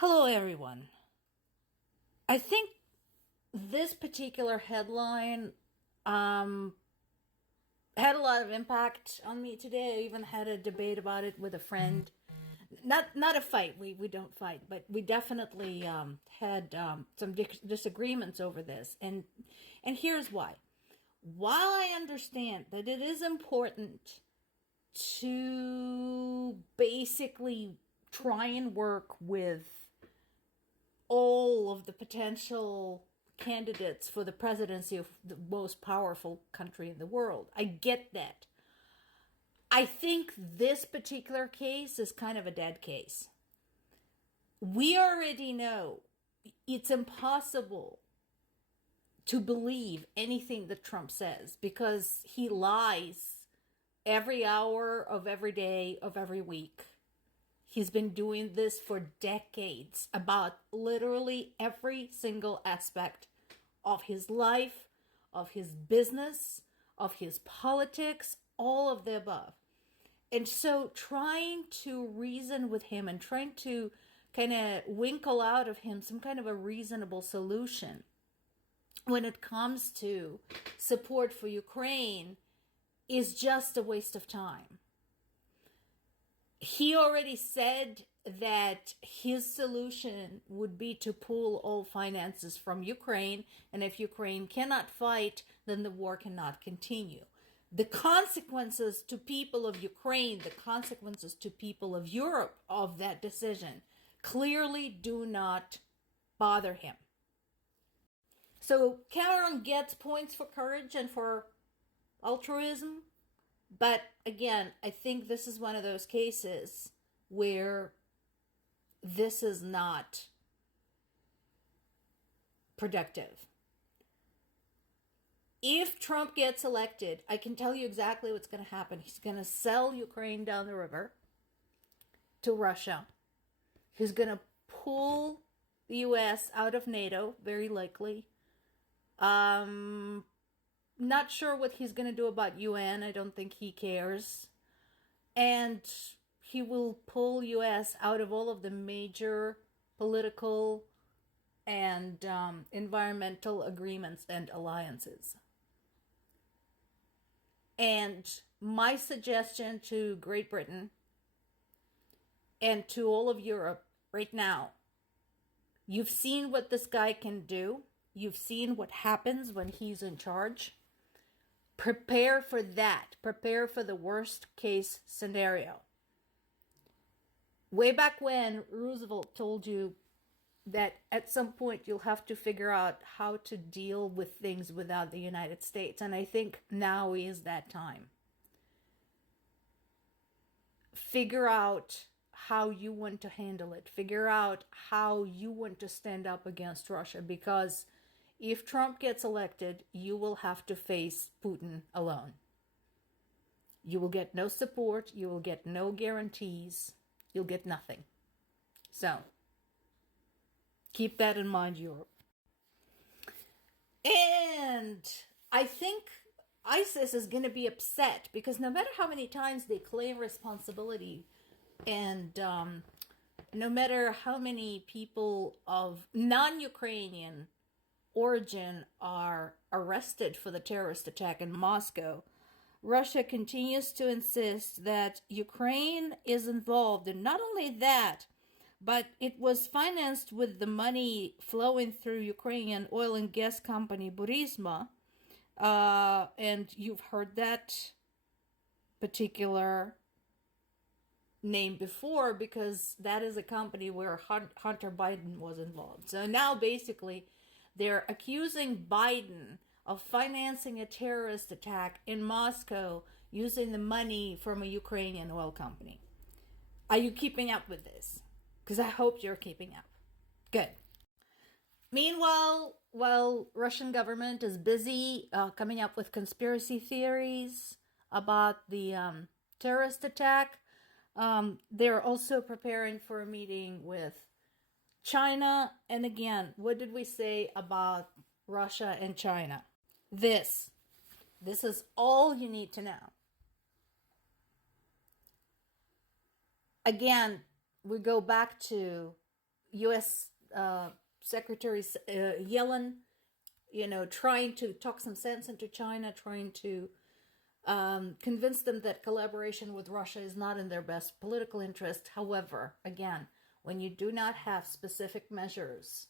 Hello, everyone. I think this particular headline um, had a lot of impact on me today. I even had a debate about it with a friend. Not a fight. We don't fight, but we definitely had some disagreements over this. And here's why. While I understand that it is important to basically try and work with all of the potential candidates for the presidency of the most powerful country in the world. I get that. I think this particular case is kind of a dead case. We already know it's impossible to believe anything that Trump says because he lies every hour of every day of every week. He's been doing this for decades about literally every single aspect of his life, of his business, of his politics, all of the above. And so trying to reason with him and trying to kind of winkle out of him some kind of a reasonable solution when it comes to support for Ukraine is just a waste of time. He already said that his solution would be to pull all finances from Ukraine, and if Ukraine cannot fight, then the war cannot continue. The consequences to people of Ukraine, the consequences to people of Europe of that decision clearly do not bother him. So Cameron gets points for courage and for altruism. But again, I think this is one of those cases where this is not productive. If Trump gets elected, I can tell you exactly what's going to happen. He's going to sell Ukraine down the river to Russia. He's going to pull the U.S. out of NATO, very likely. Not sure what he's going to do about UN. I don't think he cares. And he will pull US out of all of the major political and environmental agreements and alliances. And my suggestion to Great Britain and to all of Europe right now, you've seen what this guy can do. You've seen what happens when he's in charge. Prepare for that. Prepare for the worst case scenario. Way back when, Roosevelt told you that at some point you'll have to figure out how to deal with things without the United States. And I think now is that time. Figure out how you want to handle it. Figure out how you want to stand up against Russia, because if Trump gets elected, you will have to face Putin alone. You will get no support. You will get no guarantees. You'll get nothing. So, keep that in mind, Europe. And I think ISIS is going to be upset because no matter how many times they claim responsibility and no matter how many people of non-Ukrainian origin are arrested for the terrorist attack in Moscow, Russia continues to insist that Ukraine is involved. And not only that, but it was financed with the money flowing through Ukrainian oil and gas company Burisma. And you've heard that particular name before because that is a company where Hunter Biden was involved. So now basically they're accusing Biden of financing a terrorist attack in Moscow using the money from a Ukrainian oil company. Are you keeping up with this? Because I hope you're keeping up. Good. Meanwhile, while Russian government is busy coming up with conspiracy theories about the terrorist attack, they're also preparing for a meeting with China. And again, what did we say about Russia and China? This is all you need to know. Again, we go back to U.S. Secretary Yellen, trying to talk some sense into China, trying to convince them that collaboration with Russia is not in their best political interest. However, again, when you do not have specific measures,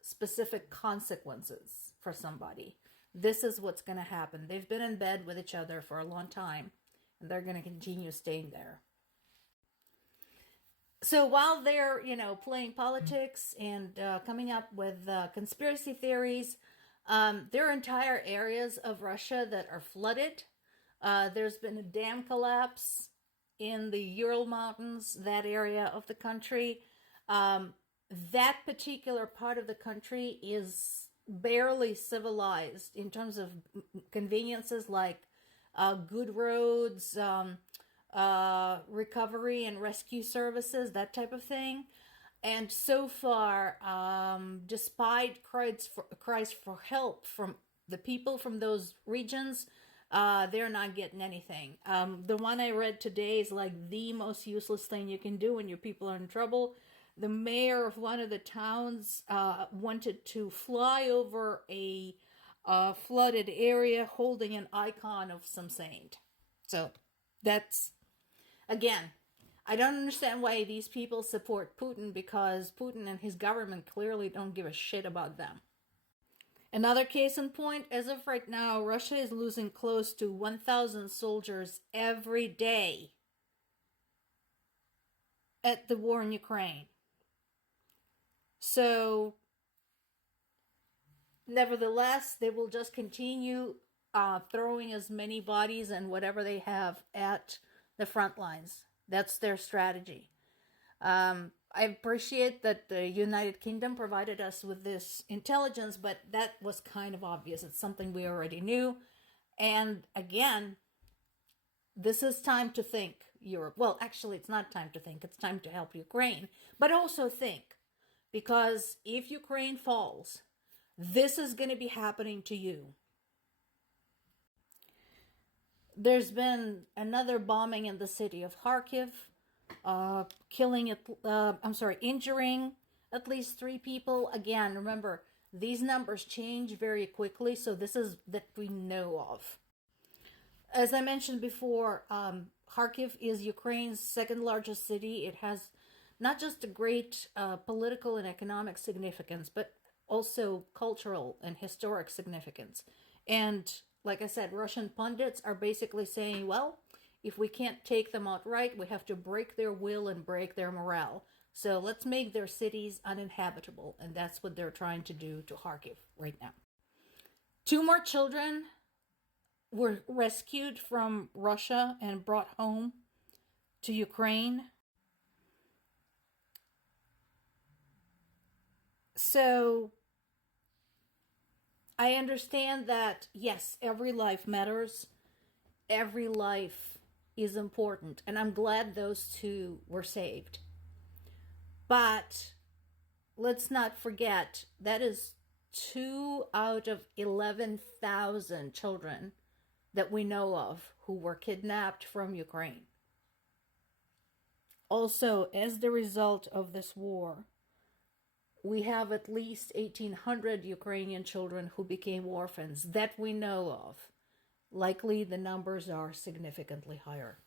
specific consequences for somebody, this is what's going to happen. They've been in bed with each other for a long time, and they're going to continue staying there. So while they're, playing politics and coming up with conspiracy theories, there are entire areas of Russia that are flooded. There's been a dam collapse in the Ural Mountains, that area of the country. That particular part of the country is barely civilized in terms of conveniences like good roads, recovery and rescue services, that type of thing. And so far, despite cries for help from the people from those regions, they're not getting anything. The one I read today is like the most useless thing you can do when your people are in trouble. The mayor of one of the towns wanted to fly over a flooded area holding an icon of some saint. So that's, again, I don't understand why these people support Putin, because Putin and his government clearly don't give a shit about them. Another case in point, as of right now, Russia is losing close to 1,000 soldiers every day at the war in Ukraine. So, nevertheless, they will just continue throwing as many bodies and whatever they have at the front lines. That's their strategy. I appreciate that the United Kingdom provided us with this intelligence, but that was kind of obvious. It's something we already knew. And again, this is time to think, Europe. Well, actually, it's not time to think. It's time to help Ukraine. But also think, because if Ukraine falls, this is going to be happening to you. There's been another bombing in the city of Kharkiv, injuring at least 3 people. Again, remember, these numbers change very quickly, so this is that we know of. As I mentioned before, Kharkiv is Ukraine's second largest city. It has not just a great political and economic significance, but also cultural and historic significance. And like I said, Russian pundits are basically saying, well, if we can't take them outright, we have to break their will and break their morale. So let's make their cities uninhabitable. And that's what they're trying to do to Kharkiv right now. 2 more children were rescued from Russia and brought home to Ukraine. So I understand that, yes, every life matters. Every life is important. And I'm glad those 2 were saved. But let's not forget, that is 2 out of 11,000 children that we know of who were kidnapped from Ukraine. Also, as the result of this war, we have at least 1,800 Ukrainian children who became orphans that we know of. Likely the numbers are significantly higher.